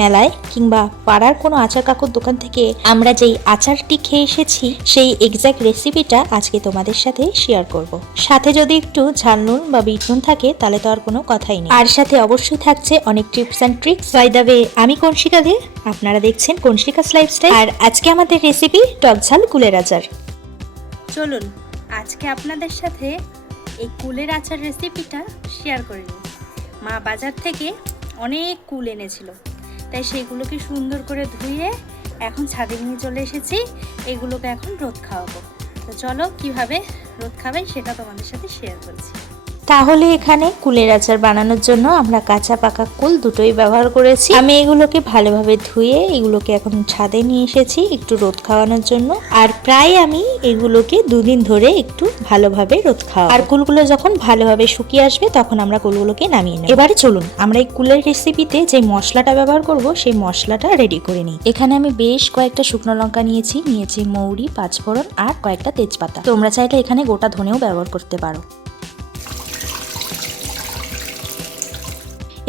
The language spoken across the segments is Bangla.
মেলায় কিংবা পাড়ার কোনো আচার কাকুর দোকান থেকে আমরা যেই আচারটি খেয়ে এসেছি সেই এক্সাক্ট রেসিপিটা আজকে তোমাদের সাথে শেয়ার করব। সাথে যদি একটু ঝাল নুন বা বিট নুন থাকে তাহলে তো আর কোনো কথাই নেই। আর সাথে অবশ্যই থাকছে অনেক tips and tricks. By the way, আমি কনশিকা দে, আপনারা দেখছেন কনশিকাস লাইফস্টাইল। আর আজকে আমাদের রেসিপি টক ঝাল কুলের আচার। চলুন আজকে আপনাদের সাথে এই কুলের আচার রেসিপিটা শেয়ার করে নিই। মা বাজার থেকে অনেক কুল এনেছিল, তাই সেগুলোকে সুন্দর করে ধুয়ে এখন ছাদে নিয়ে চলে এসেছি। এগুলোকে এখন রোদ খাওয়াবো। তো চলো কিভাবে রোদ খাওয়াই সেটা তোমাদের সাথে শেয়ার করছি। তাহলে এখানে কুলের আচার বানানোর জন্য আমরা কাঁচা পাকা কুল দুটোই ব্যবহার করেছি। আমি এগুলোকে ভালোভাবে ধুয়ে এগুলোকে এখন ছাদে নিয়ে এসেছি একটু রোদ খাওয়ানোর জন্য। আর প্রায় আমি এগুলোকে দুদিন ধরে একটু ভালোভাবে রোদ খাওয়াবো। আর কুলগুলো যখন ভালোভাবে শুকিয়ে আসবে তখন আমরা কুলগুলোকে নামিয়ে নেব। এবারে চলুন আমরা এই কুলের রেসিপিতে যে মশলাটা ব্যবহার করব সেই মশলাটা রেডি করে নিই। এখানে আমি বেশ কয়েকটা শুকনো লঙ্কা নিয়েছি মৌরি, পাঁচফোড়ন আর কয়েকটা তেজপাতা। তোমরা চাইলে এখানে গোটা ধনেও ব্যবহার করতে পারো।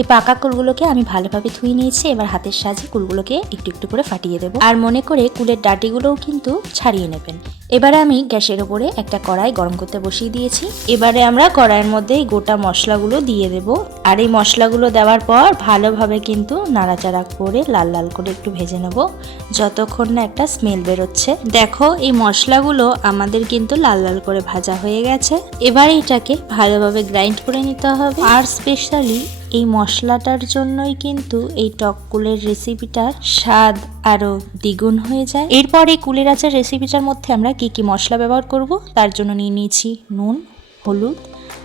এই পাকা কুলগুলোকে আমি ভালোভাবে ধুয়ে নিয়েছি। এবার হাতের সাহায্যে কুলগুলোকে একটু একটু করে ফাটিয়ে দেবো। আর মনে করে কুলের ডাঁটিগুলোও কিন্তু ছাড়িয়ে নেবেন। এবারে আমি গ্যাসের ওপরে একটা কড়াই গরম করতে বসিয়ে দিয়েছি। এবারে আমরা কড়াইয়ের মধ্যে গোটা মশলাগুলো দিয়ে দেব। আর এই মশলাগুলো দেওয়ার পর ভালোভাবে কিন্তু নাড়াচাড়া করে লাল লাল করে একটু ভেজে নেব যতক্ষণ না একটা স্মেল বেরোচ্ছে। দেখো এই মশলাগুলো আমাদের কিন্তু লাল লাল করে ভাজা হয়ে গেছে। এবার এটাকে ভালোভাবে গ্রাইন্ড করে নিতে হবে। আর স্পেশালি এই মশলাটার জন্যই কিন্তু এই টক কুলের রেসিপিটার স্বাদ আরো দ্বিগুণ হয়ে যায়। এরপর এই কুলের আচার রেসিপিটার মধ্যে আমরা কি কি মশলা ব্যবহার করব তার জন্য নিয়ে নিয়েছি নুন, হলুদ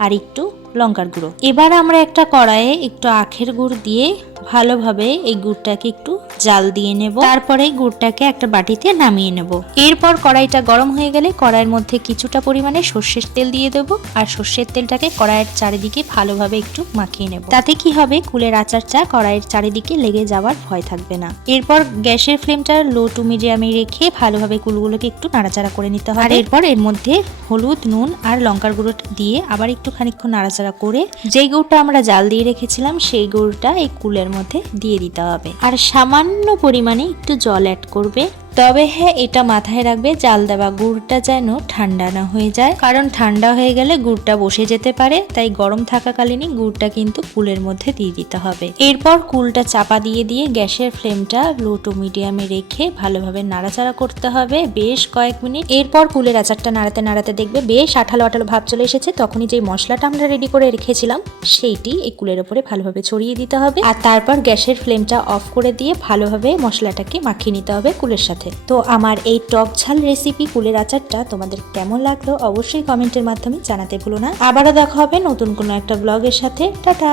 আর একটু লঙ্কার গুঁড়ো। এবার আমরা একটা কড়াইয়ে একটু আখের গুড় দিয়ে ভালোভাবে এই গুড়টাকে একটু জাল দিয়ে নেব। তারপরে গুড়টাকে একটা বাটিতে নামিয়ে নেব। এরপর কড়াইটা গরম হয়ে গেলে কড়াইয়ের মধ্যে কিছুটা পরিমাণে সর্ষের তেল দিয়ে দেবো। আর সর্ষের তেলটাকে কড়াইয়ের চারিদিকে ভালোভাবে একটু মাখিয়ে নেব। তাতে কি হবে, কুলের আচারটা কড়াইয়ের চারিদিকে লেগে যাওয়ার ভয় থাকবে না। এরপর গ্যাসের ফ্লেমটা লো টু মিডিয়ামে রেখে ভালোভাবে কুলগুলোকে একটু নাড়াচাড়া করে নিতে হবে। আর এরপর এর মধ্যে হলুদ, নুন আর লঙ্কার গুঁড়ো দিয়ে আবার একটু খানিকক্ষণ নাড়াচাড়া করে যেই গুড়টা আমরা জাল দিয়ে রেখেছিলাম সেই গুড়টা এই কুলের মধ্যে দিয়ে দিতে হবে। আর সামান্য পরিমাণে একটু জল অ্যাড করবে। তবে হ্যাঁ, এটা মাথায় রাখবে জাল দেওয়া গুড়টা যেন ঠান্ডা না হয়ে যায়, কারণ ঠান্ডা হয়ে গেলে গুড়টা বসে যেতে পারে। তাই গরম থাকাকালীনই গুড়টা কিন্তু কুলের মধ্যে দিয়ে দিতে হবে। এরপর কুলটা চাপা দিয়ে গ্যাসের ফ্লেমটা লো টু মিডিয়ামে রেখে ভালোভাবে নাড়াচাড়া করতে হবে বেশ কয়েক মিনিট। এরপর কুলের আচারটা নাড়াতে নাড়াতে দেখবে বেশ আঠালো আঠালো ভাব চলে এসেছে। তখনই যে মশলাটা আমরা রেডি করে রেখেছিলাম সেইটি এই কুলের ওপরে ভালোভাবে ছড়িয়ে দিতে হবে। আর তারপর গ্যাসের ফ্লেমটা অফ করে দিয়ে ভালোভাবে মশলাটাকে মাখিয়ে নিতে হবে কুলের সাথে। তো আমার এই টক ঝাল রেসিপি কুলের আচারটা তোমাদের কেমন লাগলো অবশ্যই কমেন্টের মাধ্যমে জানাতে ভুলো না। আবারও দেখা হবে নতুন কোনো একটা ব্লগের সাথে। টাটা।